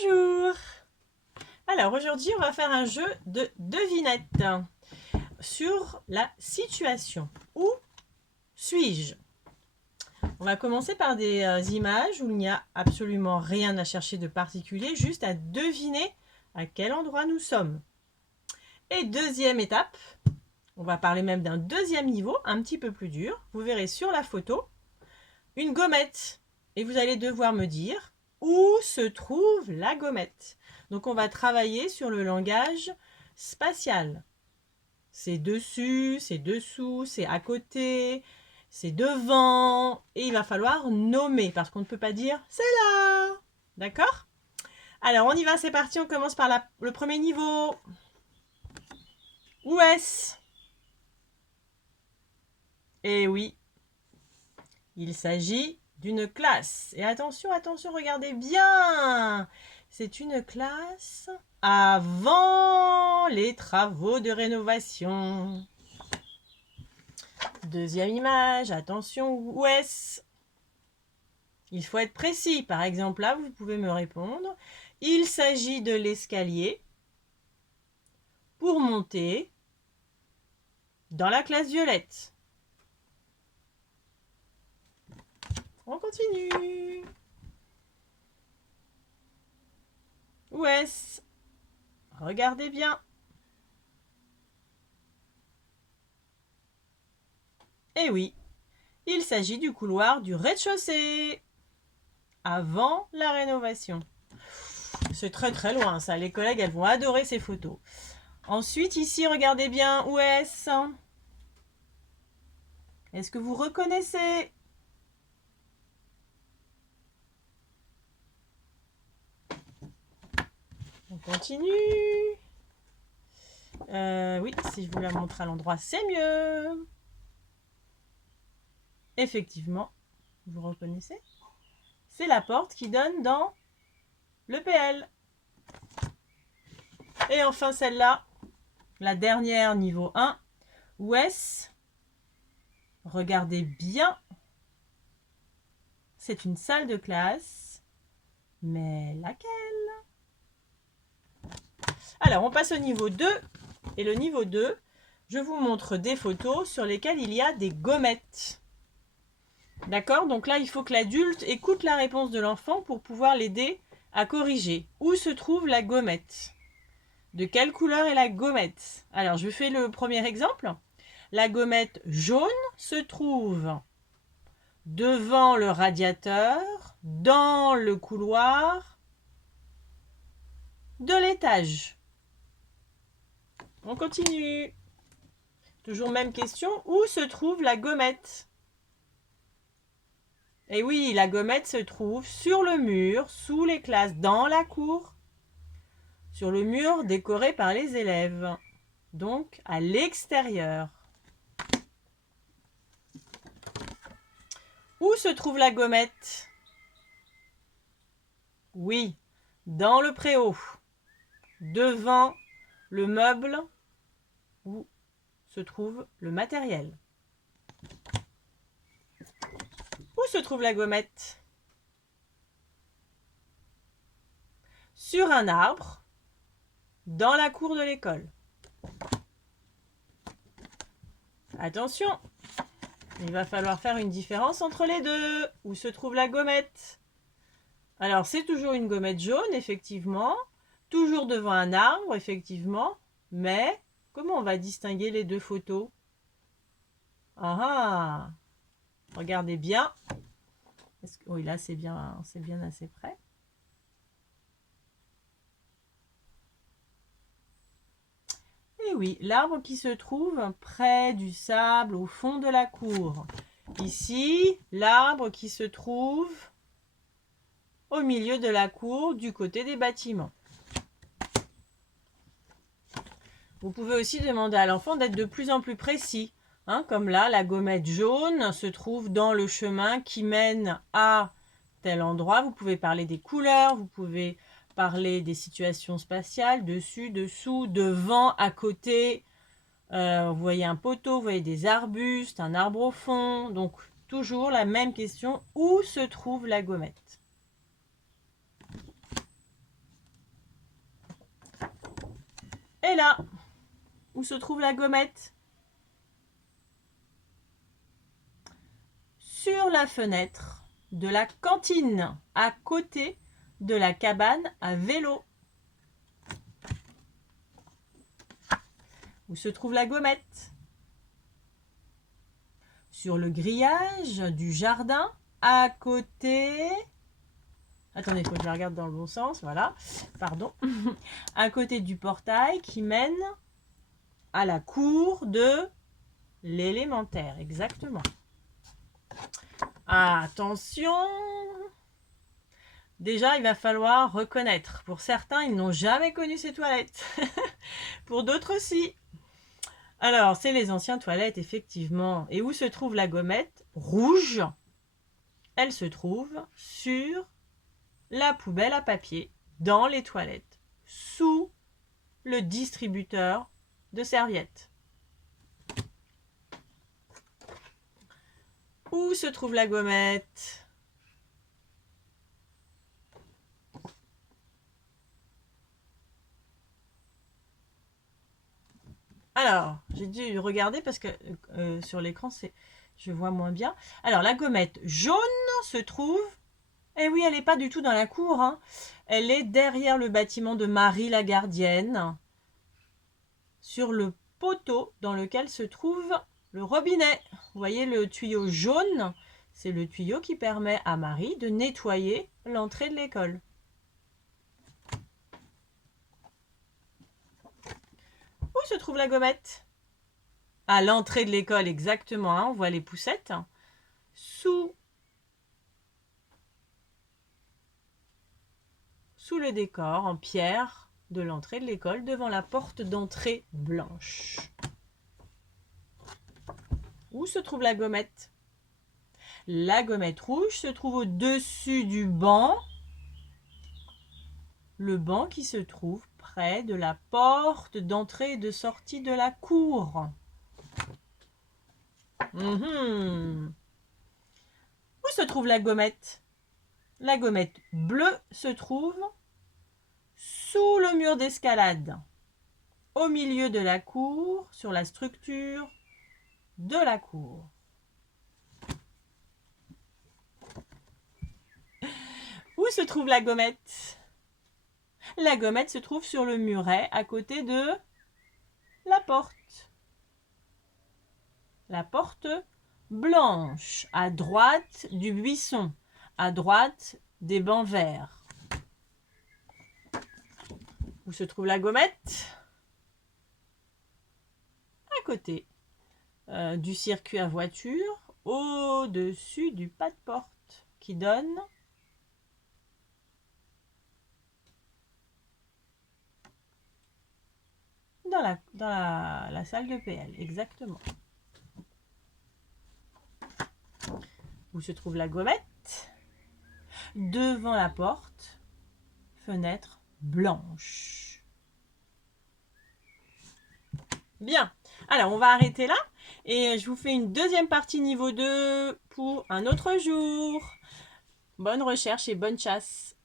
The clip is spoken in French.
Bonjour! Alors aujourd'hui on va faire un jeu de devinette sur la situation. Où suis-je? On va commencer par des images où il n'y a absolument rien à chercher de particulier, juste à deviner à quel endroit nous sommes. Et deuxième étape, on va parler même d'un deuxième niveau, un petit peu plus dur. Vous verrez sur la photo une gommette et vous allez devoir me dire où se trouve la gommette. Donc on va travailler sur le langage spatial. C'est dessus, c'est dessous, c'est à côté, c'est devant. Et il va falloir nommer parce qu'on ne peut pas dire c'est là. D'accord? Alors on y va, c'est parti, on commence par le premier niveau. Où est-ce? Eh oui, il s'agit d'une classe. Et attention, attention, regardez bien. C'est une classe avant les travaux de rénovation. Deuxième image, attention, où est-ce? Il faut être précis. Par exemple, là, vous pouvez me répondre. Il s'agit de l'escalier pour monter dans la classe violette. On continue. Où est-ce? Regardez bien. Eh oui, il s'agit du couloir du rez-de-chaussée, avant la rénovation. C'est très très loin ça, les collègues elles vont adorer ces photos. Ensuite ici, regardez bien, où est-ce? Est-ce que vous reconnaissez? On continue. Oui, si je vous la montre à l'endroit, c'est mieux. Effectivement, vous reconnaissez? C'est la porte qui donne dans le PL. Et enfin celle-là, la dernière, niveau 1. Où est-ce? Regardez bien. C'est une salle de classe. Mais laquelle? Alors, on passe au niveau 2. Et le niveau 2, je vous montre des photos sur lesquelles il y a des gommettes. D'accord? Donc là, il faut que l'adulte écoute la réponse de l'enfant pour pouvoir l'aider à corriger. Où se trouve la gommette? De quelle couleur est la gommette? Alors, je fais le premier exemple. La gommette jaune se trouve devant le radiateur, dans le couloir de l'étage. On continue. Toujours même question. Où se trouve la gommette? Eh oui, la gommette se trouve sur le mur, sous les classes, dans la cour, sur le mur décoré par les élèves. Donc, à l'extérieur. Où se trouve la gommette? Oui, dans le préau, devant le meuble où se trouve le matériel. Où se trouve la gommette? Sur un arbre, dans la cour de l'école. Attention, il va falloir faire une différence entre les deux. Où se trouve la gommette? Alors, c'est toujours une gommette jaune, effectivement. Toujours devant un arbre, effectivement. Mais, comment on va distinguer les deux photos? Ah ah! Regardez bien. Oui, là, c'est bien assez près. Et oui, l'arbre qui se trouve près du sable au fond de la cour. Ici, l'arbre qui se trouve au milieu de la cour du côté des bâtiments. Vous pouvez aussi demander à l'enfant d'être de plus en plus précis. Comme là, la gommette jaune se trouve dans le chemin qui mène à tel endroit. Vous pouvez parler des couleurs, vous pouvez parler des situations spatiales, dessus, dessous, devant, à côté. Vous voyez un poteau, vous voyez des arbustes, un arbre au fond. Donc, toujours la même question, où se trouve la gommette? là. Où se trouve la gommette? Sur la fenêtre de la cantine, à côté de la cabane à vélo. Où se trouve la gommette? Sur le grillage du jardin, à côté... Attendez, il faut que je regarde dans le bon sens, voilà, pardon. À côté du portail qui mène à la cour de l'élémentaire, exactement. Attention! Déjà, il va falloir reconnaître. Pour certains, ils n'ont jamais connu ces toilettes. Pour d'autres aussi. Alors, c'est les anciennes toilettes, effectivement. Et où se trouve la gommette rouge? Elle se trouve sur la poubelle à papier, dans les toilettes, sous le distributeur de serviettes. Où se trouve la gommette? Alors, j'ai dû regarder parce que sur l'écran, je vois moins bien. Alors, la gommette jaune se trouve... Eh oui, elle n'est pas du tout dans la cour. Hein. Elle est derrière le bâtiment de Marie la gardienne, sur le poteau dans lequel se trouve le robinet. Vous voyez le tuyau jaune? C'est le tuyau qui permet à Marie de nettoyer l'entrée de l'école. Où se trouve la gommette? À l'entrée de l'école, exactement. Hein, on voit les poussettes. Sous le décor en pierre de l'entrée de l'école, devant la porte d'entrée blanche. Où se trouve la gommette? La gommette rouge se trouve au-dessus du banc. Le banc qui se trouve près de la porte d'entrée et de sortie de la cour. Où se trouve la gommette? La gommette bleue se trouve sous le mur d'escalade, au milieu de la cour, sur la structure de la cour. Où se trouve la gommette? La gommette se trouve sur le muret à côté de la porte. La porte blanche, à droite du buisson, à droite des bancs verts. Où se trouve la gommette? À côté du circuit à voiture, au-dessus du pas de porte qui donne dans la salle de PL, exactement. Où se trouve la gommette? Devant la porte, fenêtre blanche. Bien, alors on va arrêter là et je vous fais une deuxième partie niveau 2 pour un autre jour. Bonne recherche et bonne chasse.